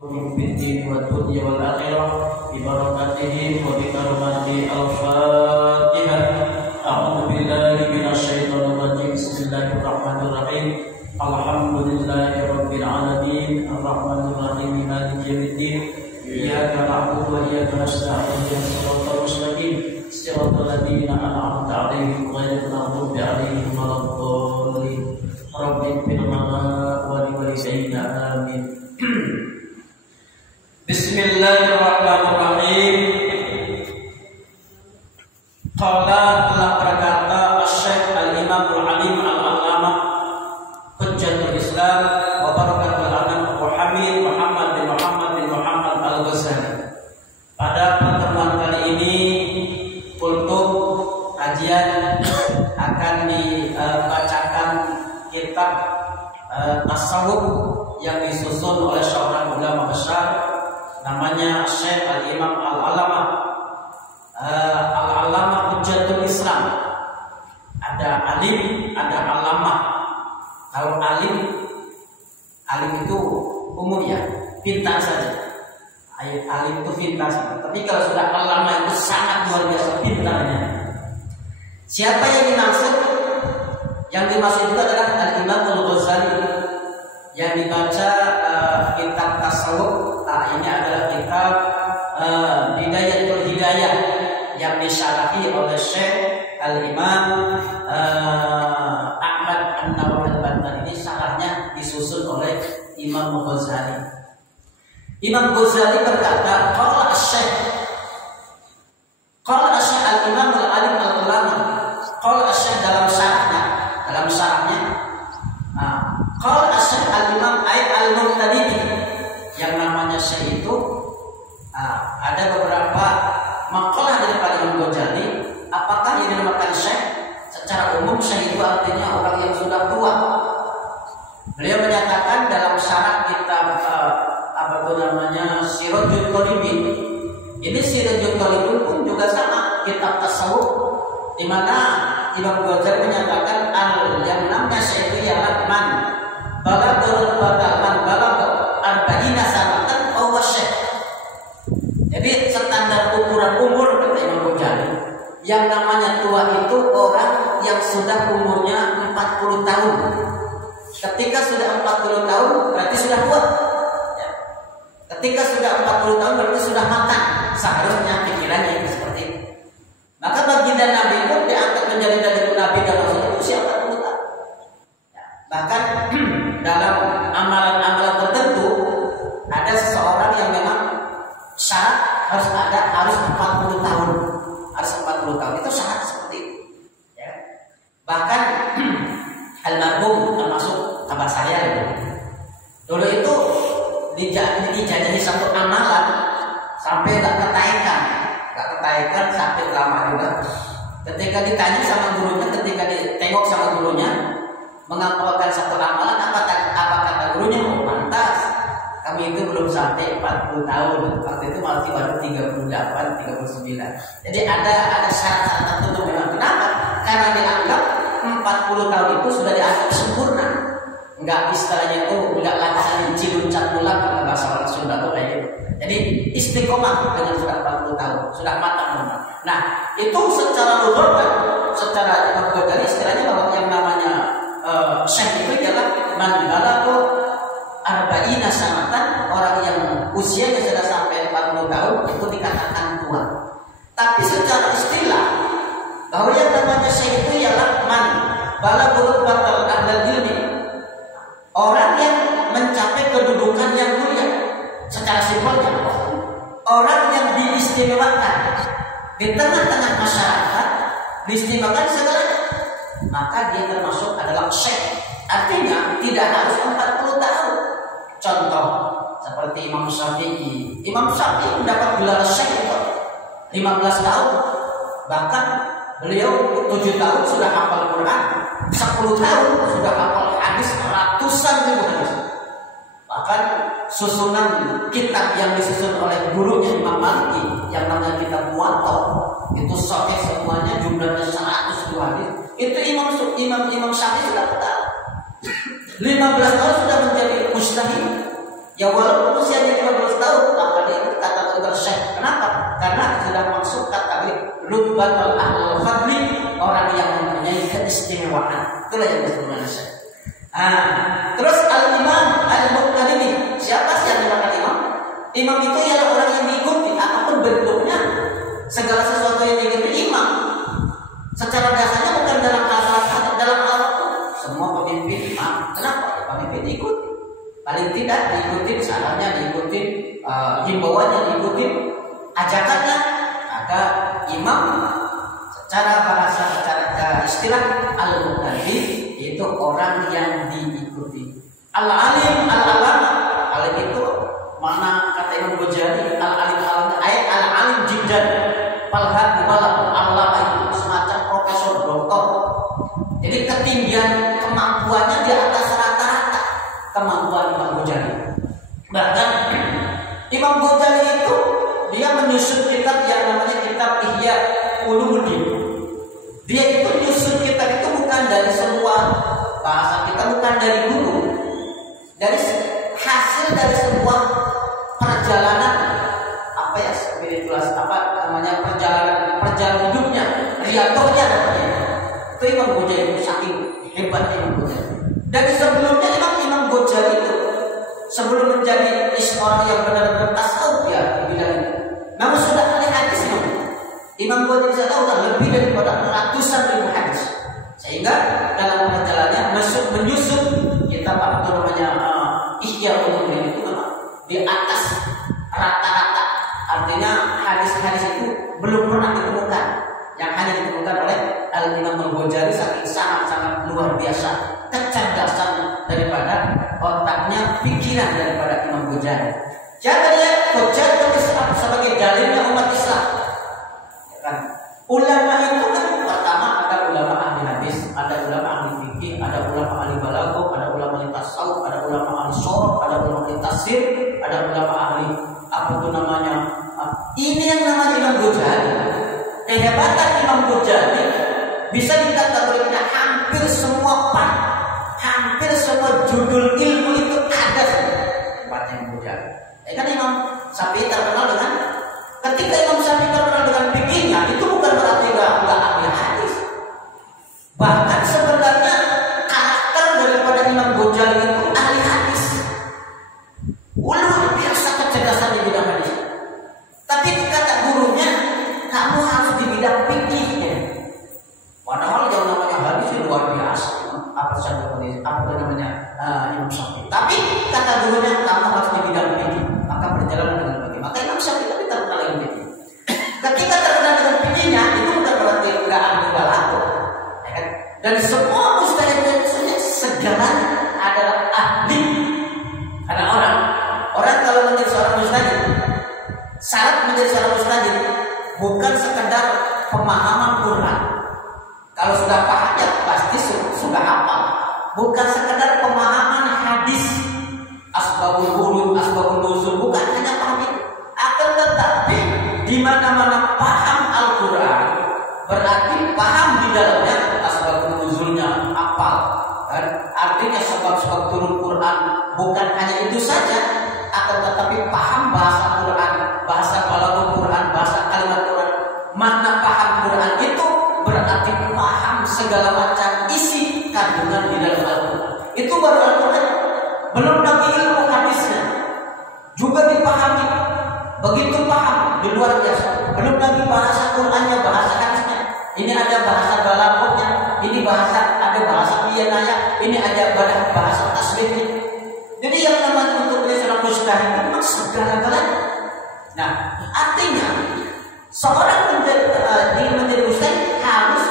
في الدين والدنيا والآخرة ببركاته وبكرمات الفاتحة. أعوذ بالله من الشيطان الرجيم. بسم الله الرحمن الرحيم. الحمد لله رب العالمين الرحمن الرحيم مالك يوم الدين. إياك نعبد وإياك نستعين اهدنا الصراط المستقيم صراط الذين أنعمت عليهم غير المغضوب عليهم ولا الضالين. رب اغفر لنا ولوالدينا آمين. Bismillahirrahmanirrahim. Qala telah berkata Syekh Al-Imam Al-Alim Al-Allamah Hujjatul Islam wa Barakatul Anam Abu Hamid Muhammad bin Muhammad Al-Ghazali. Pada pertemuan kali ini untuk kajian akan dibacakan kitab tasawuf yang disusun oleh seorang ulama besar namanya Syekh Al-Imam Al-Allamah Hujjatul Islam. Ada alim, ada alamah. Kalau alim itu umum ya, pintar saja. Alim itu pintar saja. Tapi kalau sudah alamah itu sangat luar biasa pintarnya. Siapa yang dimaksud? Yang dimaksud itu adalah Al-Imam Al-Ghazali yang dibaca kitab tasawuf. Ini adalah kitab Bidayatul Hidayah yang disyarahi oleh Syekh Al-Imam Ahmad An-Nawawi Al-Bantan. Ini syarahnya disusun oleh Imam Ghazali. Imam Ghazali berkata, qala Syekh Al-Imam Al-Alim Al-Allamah, qala Syekh dalam syarahnya qala Syekh Al-Imam Al-Murtadidi. Yang namanya Syekh itu ada beberapa makalah daripada Imam Ghazali. Apakah yang dinamakan Syekh? Secara umum Syekh itu artinya orang yang sudah tua. Beliau menyatakan dalam syarah kitab Sirajul Talibin. Ini Sirajul Talibin pun juga sama, kitab tasawuf, di mana Imam Ghazali menyatakan yang namanya Syekh itu ialah man balagul arba'ina sanatan wa syekh. Jadi standar ukuran umur kata Imam Ghazali, yang namanya tua itu orang yang sudah umurnya 40 tahun. Ketika sudah 40 tahun berarti sudah tua. Ketika sudah 40 tahun berarti sudah matang. Seharusnya pikirannya itu seperti itu. Maka baginda Nabi pun diangkat menjadi Nabi dalam usia 40 tahun. Bahkan dalam amalan-amalan tertentu ada seseorang yang memang syarat harus 40 tahun. Harus 40 tahun. Itu syarat seperti itu. Ya. Bahkan almarhum termasuk abah saya itu. Dulu itu dijajahi satu amalan sampai gak ketaikan sampai lama juga. Ketika ditanya sama gurunya, ketika ditengok sama gurunya mengamalkan satu amalan, apa kata gurunya? Oh, pantas kami itu belum sampai 40 tahun. Waktu itu masih baru 38, 39. Jadi ada syarat-syarat tertentu memang. Kenapa? Karena dianggap 40 tahun itu sudah dianggap sempurna. Enggak, istilahnya itu enggak langsung ciluncat mulak kalau bahasa orang Sunda itu kayak gitu. Jadi istiqomah dengan sudah 40 tahun, sudah matang. Nah, itu secara lugatan, secara Imam Ghazali istilahnya bahwa yang namanya Syekh itu adalah man balagha arba'ina sanatan, orang yang usianya sudah sampai 40 tahun itu dikatakan tua. Tapi secara istilah bahwa yang namanya Syekh itu ialah man balaghul batal ahlul ilmi, orang yang mencapai kedudukan yang mulia. Secara simpelnya, orang yang diistimewakan di tengah-tengah masyarakat, diistimewakan segalanya, maka dia termasuk adalah syekh. Artinya tidak harus 40 tahun. Contoh seperti Imam Syafi'i. Imam Syafi'i mendapat gelar syekh itu 15 tahun. Bahkan beliau 7 tahun sudah hafal Quran, 10 tahun sudah hafal hadis ratusan ribu hadis. Bahkan susunan kitab yang disusun oleh gurunya Imam Maliki yang namanya kitab Muwatta itu sahih semuanya, jumlahnya 100 hadis. Itu Imam Syafi'i sudah tahu. 15 tahun sudah menjadi mujtahid. Ya walaupun usianya 15 Itulah yang disebut manusia. Terus al-imam al-muqtadi. Siapa sih yang dinamakan imam? Imam itu ialah orang yang diikuti apapun bentuknya. Segala sesuatu yang diikuti imam. Secara dasarnya bukan dalam hal dalam hal semua pemimpin imam. Kenapa? Pemimpin diikuti. Paling tidak diikuti sarannya, diikuti himbauannya, diikuti ajakannya. Maka imam secara bahasa, secara istilah al-muqtadi itu orang yang diikuti. Al-alim, al-alama. Alim itu mana kata Imam Ghazali, al-alim ayat al-alim jiddan falhad balagh Allah itu semacam profesor doktor. Jadi ketinggian kemampuannya di atas rata-rata kemampuan Imam Ghazali. Bahkan Imam Ghazali itu dia menyusun kitab yang namanya kitab Ihya Ulumuddin. Dia itu menyusun kitab itu bukan dari semua bahasa kita, bukan dari guru, dari hasil dari sebuah perjalanan spiritual, perjalanan hidupnya, riadohnya namanya. Itu Imam Ghazali saking hebatnya Imam Ghazali. Dari sebelumnya Imam Ghazali itu sebelum menjadi orang yang benar-benar tasawuf ya di bidang itu, namun sudah ahli hadis. Imam Ghazali saya tahu lebih daripada ratusan ribu hadis. Sehingga dalam perjalanannya menyusun kitab apa itu namanya Ihya Ulumuddin itu memang di atas rata-rata. Artinya hadis-hadis itu belum pernah ditemukan. Yang hanya ditemukan oleh Al-Imam Al-Ghazali saking sangat-sangat luar biasa kecerdasan daripada otaknya, pikiran daripada Imam Ghazali. Jadi Ghazali Islam sebagai dalilnya umat Islam. Ya kan? Ulama itu kan pertama ada ulama ahli hadis, ada ulama ahli fikih, ada ulama ahli balaghah, ada ulama ahli tasawuf, ada ulama ahli sharh, ada ulama ahli tafsir, ada ulama ahli apa itu namanya. Ini yang namanya Imam Ghazali. Kehebatan Imam Ghazali bisa dikategorikan hampir semua hampir semua judul ilmu itu ada tempatnya Imam Ghazali. Kan Imam Syafi'i terkenal dengan, ketika Imam Syafi'i terkenal dengan fikihnya, itu bukan berarti nggak ahli hadis. Bahkan sebenarnya karakter daripada Imam Ghazali itu ahli hadis. Luar biasa kecerdasan di bidang hadis. Tapi kata gurunya, kamu harus di bidang fikihnya. Padahal yang namanya hadis itu luar biasa. Apa namanya Imam Syafi'i. Tapi kata gurunya, kamu harus di bidang fikih. Maka berjalan dengan fikih. Maka Imam Syafi'i tapi terkenal dengan fikih. Ketika terkenal dengan fikihnya, itu bukan berarti nggak ahli balaghah. Ya kan? Dan semua mustahil segala adalah ahli. Karena orang kalau menjadi seorang mustahil, syarat menjadi seorang mustahil bukan sekedar pemahaman Quran. Kalau sudah paham ya pasti sudah hafal. Bukan sekedar pemahaman hadis, asbabul wurud, asbabul nuzul, bukan hanya paham itu. Akan tetapi di mana-mana paham Al-Quran berarti paham di dalamnya asbabul nuzulnya, hafal. Artinya sebab-sebab turun Quran bukan hanya itu saja, akan tetapi paham bahasa Quran, bahasa balaghah Quran, bahasa kalimat Quran. Makna paham Quran itu berarti paham segala macam isi kandungan di dalam Al-Quran. Itu baru Al-Quran. Belum lagi ilmu hadisnya juga dipahami. Begitu paham, di luar biasa. Belum lagi bahasa Qurannya, bahasa hadisnya. Ini ada bahasa balaghahnya, ini ada bahasa biyanaya, ini ada bahasa tasbihnya. Jadi yang namanya untuk seorang mustahil itu memang segala-galanya. Nah, artinya seorang menjadi mustahil harus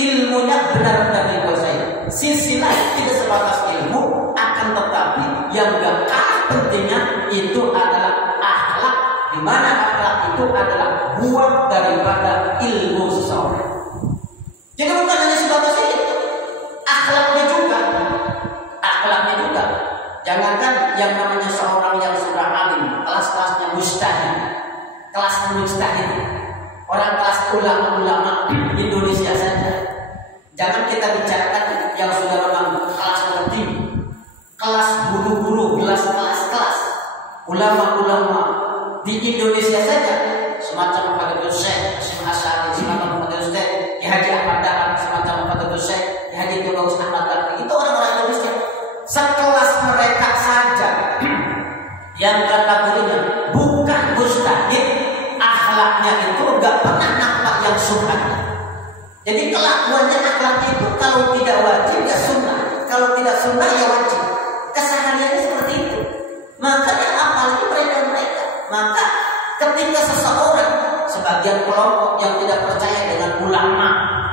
ilmunya benar-benar dikuasai. Sisi lain tidak sebatas ilmu, akan tetapi yang gak kalah pentingnya itu adalah akhlak, di mana akhlak itu adalah buah daripada ilmu seseorang. Jadi bukan hanya sebatas itu, akhlaknya juga. Jangankan yang namanya seorang yang sudah alim, kelas-kelasnya mustahil, kelas mustahil, orang kelas ulama-ulama Indonesia saja. Jangan kita bicarakan yang sudah memang kelas tertinggi, kelas guru-guru, kelas ulama-ulama di Indonesia saja, semacam Fadilul Syekh Hasyim Asy'ari, semacam Fadilul Syekh Haji Ahmad Dahlan, semacam Fadilul Syekh Haji Tubagus Ahmad Bakri itu orang-orang Indonesia sekelas mereka saja yang kata gurunya bukan mustahil, akhlaknya itu gak pernah nampak yang sunnah. Jadi kelakuannya akhlaknya itu kalau tidak wajib ya sunnah, kalau tidak sunnah ya wajib. Kesehariannya seperti itu. Makanya apalagi mereka. Maka ketika seseorang, sebagian kelompok yang tidak percaya dengan ulama,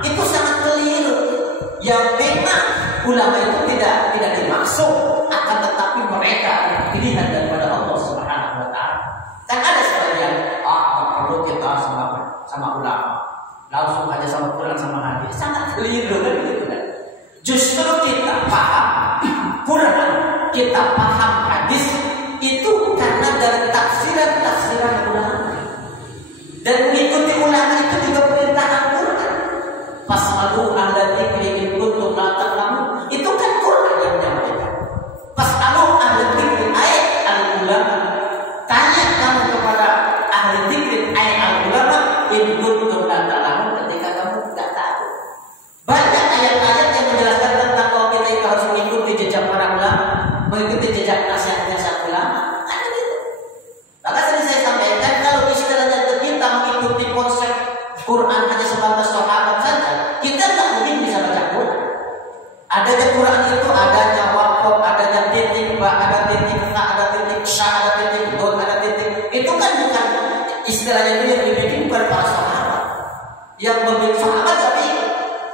itu sangat keliru. Yang memang ulama itu tidak dimaksud, akan tetapi mereka pilihan daripada Allah Subhanahu wa taala. Dan ada sebagian perlu kita sama ulama, langsung aja sama Quran sama hadis. Sangat keliru kan gitu kan. Justru kita paham Quran, kita paham hadis itu karena dari tafsiran ulama. Dan mengikuti ulama itu juga perintah Al-Quran. Fas'alu ahla dzikri in kuntum la ta'lamun. Itu kan Quran yang menyampaikan. Fas'alu ahla dzikri ay al-ulama. Tanya kamu kepada ahli dzikri ay al-ulama in kuntum la ta'lamun, ketika kamu tidak tahu. Banyak ayat-ayat yang menjelaskan tentang bahwa kita itu harus mengikuti jejak para ulama, mengikuti jejak nasihat-nasihat ulama. Ada gitu. Maka sering saya sampaikan, kalau istilahnya kita mengikuti konsep Quran hanya sebatas sahabat saja, kita tak mungkin bisa baca Quran. Adanya Quran itu adanya waqaf, adanya titik ba, ada titik ta, ada titik sya, ada titik dot, ada titik. Itu kan bukan istilahnya itu yang dibikin bukan para sahabat. Yang membikin sahabat tapi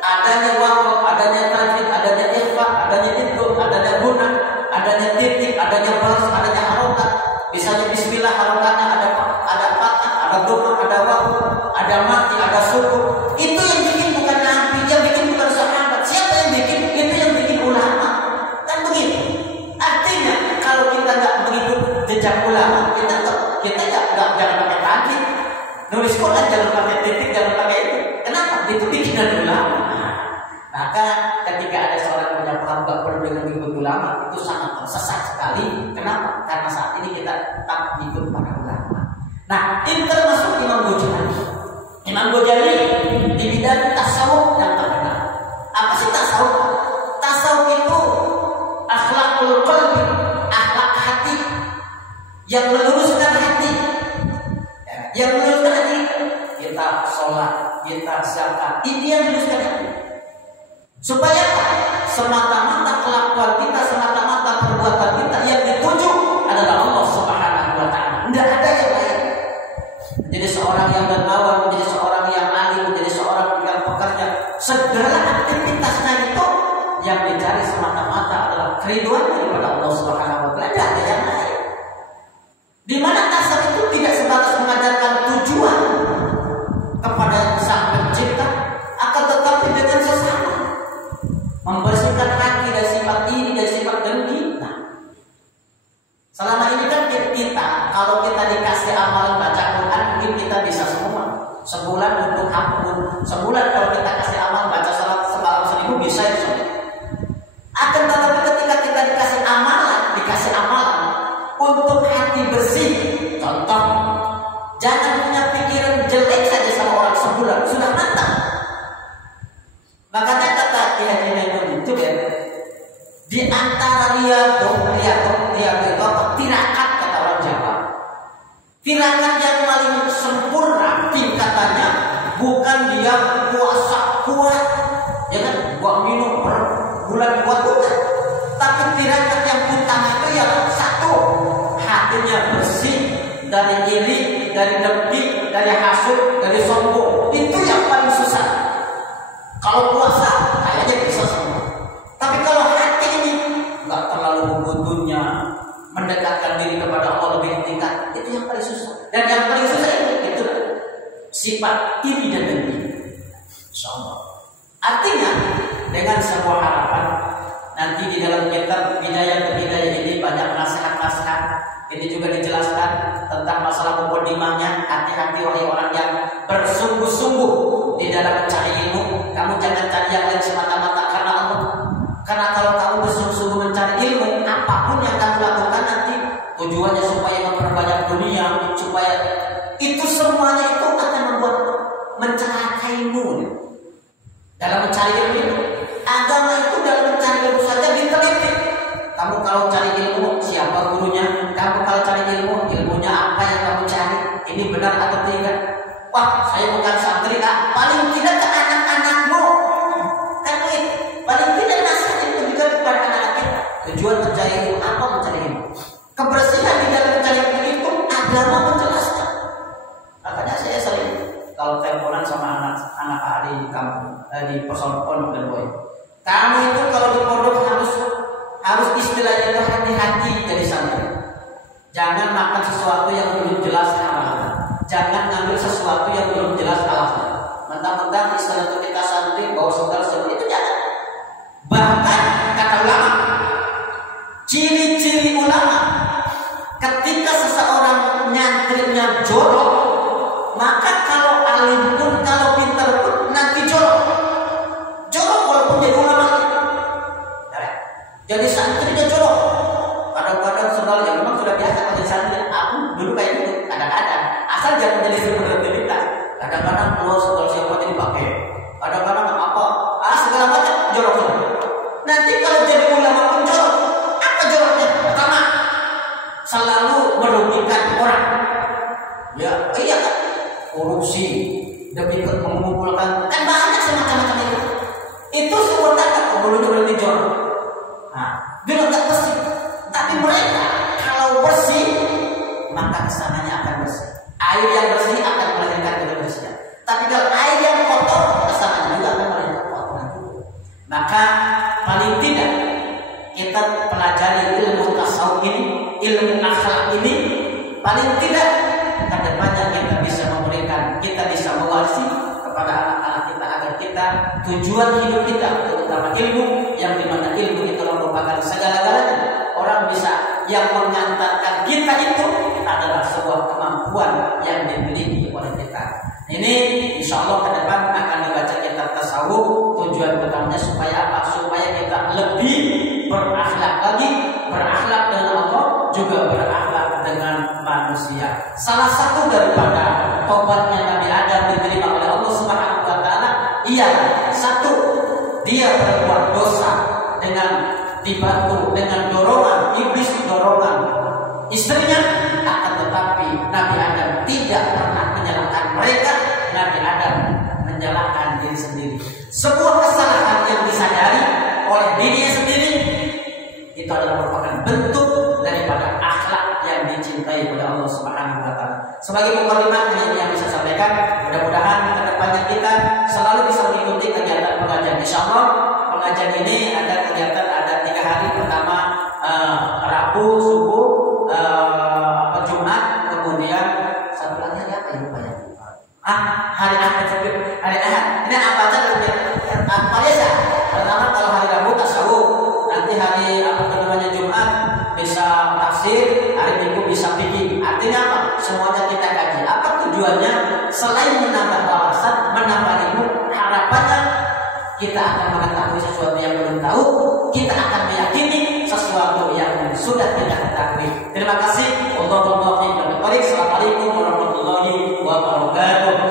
adanya waqaf, adanya tajwid, adanya ikhfa, adanya idgham, adanya guna, adanya titik, adanya baris, adanya harokat. Misalnya bismillah harokatnya ada fathah, ada dhamma, ada waw, ada mati, ada sukun. Itu yang bikin bukan nabi, yang bikin bukan sahabat. Siapa yang bikin? Itu yang bikin ulama. Kan begitu. Artinya kalau kita nggak begitu jejak ulama, kita jangan pakai kaki. Nulis Quran jangan pakai titik, jangan pakai itu. Kenapa? Itu bikinan ulama. Maka ketika ada seorang punya paham gak perlu dengan ikut ulama, itu sangat tersesat sekali. Kenapa? Karena saat ini kita tetap ikut para ulama. Nah, ini termasuk Imam Ghazali. Imam Ghazali di bidang tasawuf yang terkenal. Apa sih tasawuf? Tasawuf itu akhlakul qalbi, akhlak hati yang meluruskan hati. Yang meluruskan hati, kita sholat, kita zakat, ini yang meluruskan hati. Supaya semata-mata kelakuan kita, semata-mata perbuatan kita yang dituju adalah Allah Subhanahu wa taala. Tidak ada yang lain. Menjadi seorang yang dermawan, menjadi seorang yang alim, menjadi seorang yang pekerja, segala aktivitasnya itu yang dicari semata-mata adalah keriduan daripada Allah Subhanahu wa taala. Tidak ada yang lain. Di mana tasawuf itu tidak sebatas mengajarkan tujuan kepada Sang Pencipta, akan tetapi dengan sesama, membersihkan hati dari sifat iri, dari sifat dengki. Nah, selama ini kan kita, kalau kita dikasih amalan baca Quran, mungkin kita bisa semua. Sebulan untuk ampun, sebulan kalau kita kasih amalan baca salat semalam 1000 bisa ya. Akan tetapi ketika kita dikasih amalan untuk hati bersih, contoh, jangan punya pikiran jelek saja sama orang sebulan sudah matang. Makanya kata Ki Haji Maimun itu ya, di antara riyadhah itu apa? Tirakat kata orang Jawa. Tirakat yang paling sempurna tingkatannya bukan dia puasa kuat, ya kan? Gua minum per bulan kuat bukan. Tapi tirakat yang utama itu yang satu, hatinya bersih dari iri, dari dengki, dari hasud, dari sombong. Itu yang paling susah. Kalau puasa kayaknya bisa semua. Tapi kalau hati ini nggak terlalu membutuhnya, mendekatkan diri kepada Allah lebih tingkat, itu yang paling susah. Dan yang paling susah itu sifat iri dan dengki, sombong. Artinya dengan sebuah harapan nanti di dalam kitab Bidayah ke Bidayah ini banyak nasihat-nasihat. Ini juga dijelaskan tentang masalah mukadimahnya. Hati-hati wahai orang yang bersungguh-sungguh di dalam mencari ilmu. Kamu jangan cari yang lain semata-mata karena Allah. Karena kalau kamu bersungguh-sungguh mencari ilmu, apapun yang kamu lakukan nanti tujuannya supaya memperbanyak dunia, supaya itu semuanya itu akan membuat mencelakaimu. Dalam mencari ilmu itu Agama itu dalam mencari ilmu saja diteliti. Kamu kalau cari ilmu, siapa gurunya? Kamu kalau cari ilmu, ilmunya apa yang kamu cari? Ini benar atau tidak? Wah, saya bukan santri, paling tidak ke anak-anakmu. Kamu itu paling tidak nasihat itu juga kepada anak-anak kita. Tujuan mencari ilmu apa? Mencari ilmu. Kebersihan di dalam mencari ilmu itu agama menjelaskan. Makanya saya sering kalau teleponan sama anak-anak di kampung, di pondok dan boy. Kamu itu kalau di pondok harus istilahnya itu hati-hati jadi santri. Jangan makan sesuatu yang belum jelas halalnya. Jangan ngambil sesuatu yang belum jelas halalnya. Mentang-mentang istilah itu kita santri bawa saudara seperti itu jangan. Bahkan kata ulama, ciri-ciri ulama ketika seseorang nyantrinya jorok, maka kalau alim pun, kalau pintar pun nanti jorok. Jorok walaupun jadi ulama. Jadi santrinya jorok. Kadang-kadang saudara yang memang sudah biasa menjadi santri, aku dulu kayak gitu, kadang-kadang. Asal jangan menjadi berbelit-belitan. Kadang-kadang keluar saudara siapa jadi pakai. Kadang-kadang apa? Segala macam jorok. Nanti kalau jadi ulama pun jorok. Apa joroknya? Pertama, selalu merugikan orang. Ya, iya kan? Korupsi, demi mengumpulkan, kan banyak semacam-macam itu. Itu semua tanda dulunya berarti jorok. Nah, dia nggak bersih. Tapi mereka kalau bersih, maka kesananya akan bersih. Air yang bersih akan melahirkan kebersihan. Tapi kalau air yang kotor, kesananya juga akan melahirkan kotoran. Maka paling tidak kita pelajari ilmu tasawuf ini, ilmu akhlak ini, paling tidak kedepannya kita bisa memberikan, kita bisa mewarisi kepada anak-anak kita agar kita tujuan hidup kita terutama ilmu, yang dimana ilmu itu merupakan segala-galanya. Orang bisa yang mengantarkan kita itu adalah sebuah kemampuan yang dimiliki oleh kita. Ini insya Allah ke depan akan dibaca kitab tasawuf. Tujuan utamanya supaya apa? Supaya kita lebih berakhlak lagi, berakhlak dengan Allah, juga berakhlak dengan manusia. Salah satu daripada tobatnya Nabi Adam diterima oleh Allah Subhanahu wa taala ialah satu, dia berbuat dosa dengan dibantu dengan dorongan iblis, dorongan istrinya, akan tetapi Nabi Adam tidak pernah menyalahkan mereka. Nabi Adam menyalahkan diri sendiri. Sebuah kesalahan yang disadari oleh dirinya sendiri itu adalah merupakan bentuk daripada akhlak yang dicintai oleh Allah Subhanahu wa taala. Sebagai mukadimah yang bisa sampaikan, mudah-mudahan ke depannya kita selalu bisa mengikuti kegiatan pengajian. Insyaallah pengajian ini ada kegiatan, ada 3 hari. Pertama Rabu subuh, Jumat, kemudian satu lagi hari apa ya lupa ya? Hari Ahad. Hari Ahad. Ini apa saja biasa. Pertama kalau hari Rabu tasawuf, nanti hari Jumat bisa tafsir, hari Minggu bisa fikih. Artinya apa? Semuanya kita kaji. Apa tujuannya? Selain menambah wawasan, menambah ilmu, harapannya kita akan mengetahui sesuatu yang belum tahu, kita akan meyakini sesuatu yang sudah kita ketahui. Terima kasih. Assalamualaikum warahmatullahi wabarakatuh.